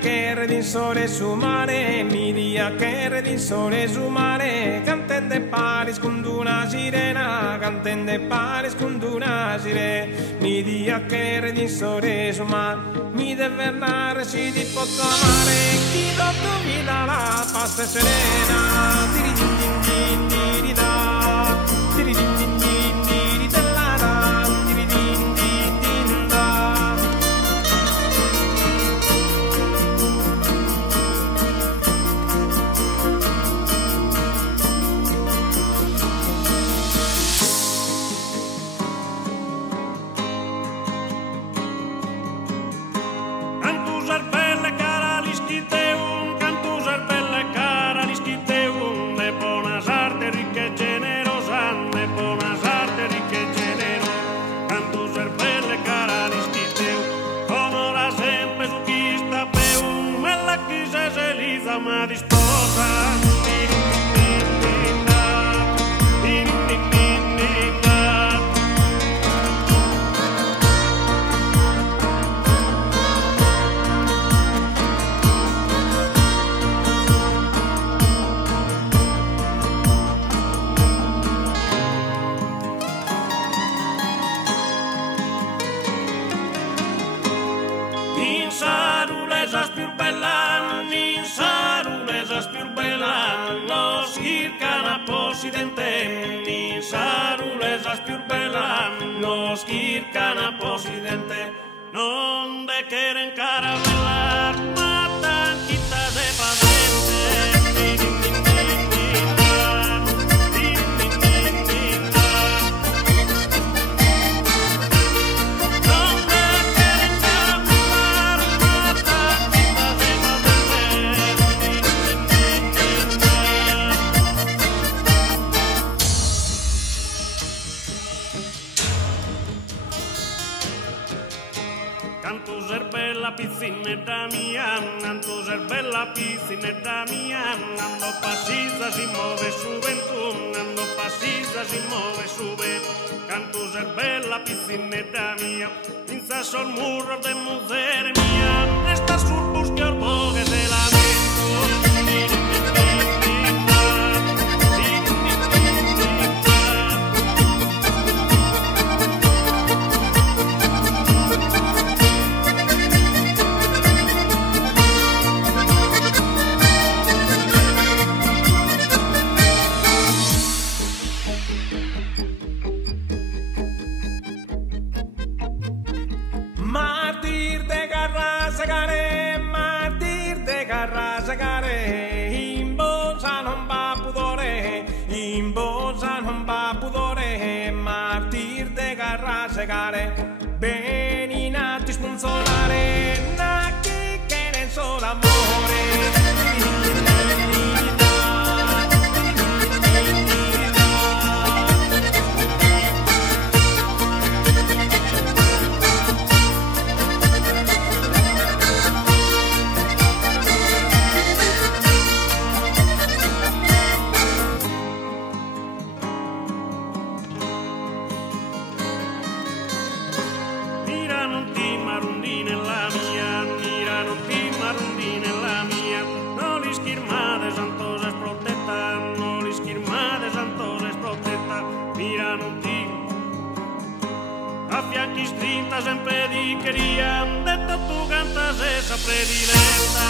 Che redensore su mare, mi dia che redensore su mare, cantende paris con una sirena, cantende paris con una sirena, mi dia che redensore su mare, mi deve andare si di posso amare, chi dopo mi dà la pace serena, tiri din din din tiri da, tiri din din din tiri della da, tiri din din din da. Ma disposa in sarulesas più bella, in sarulesas più bella, lo schircana possidente, in sarulesas più bella, lo schircana possidente, non de queren caravellar, matan quitas de padente. Canto ser bella piscinetta mia, canto ser bella piscinetta mia, ando passisa si muove su ventù, ando passisa si muove su ventù. Canto ser bella piscinetta mia, inza sol murro de mujer mia, esta sul busque orbogue de la Sagare, in bosa non va pudore, in bosa non va pudore, martir de garra segare, beni nati spunzolare, nati che ne so l'amore. Affianchi strinta sempre di che detto tu cantas esa prediletta.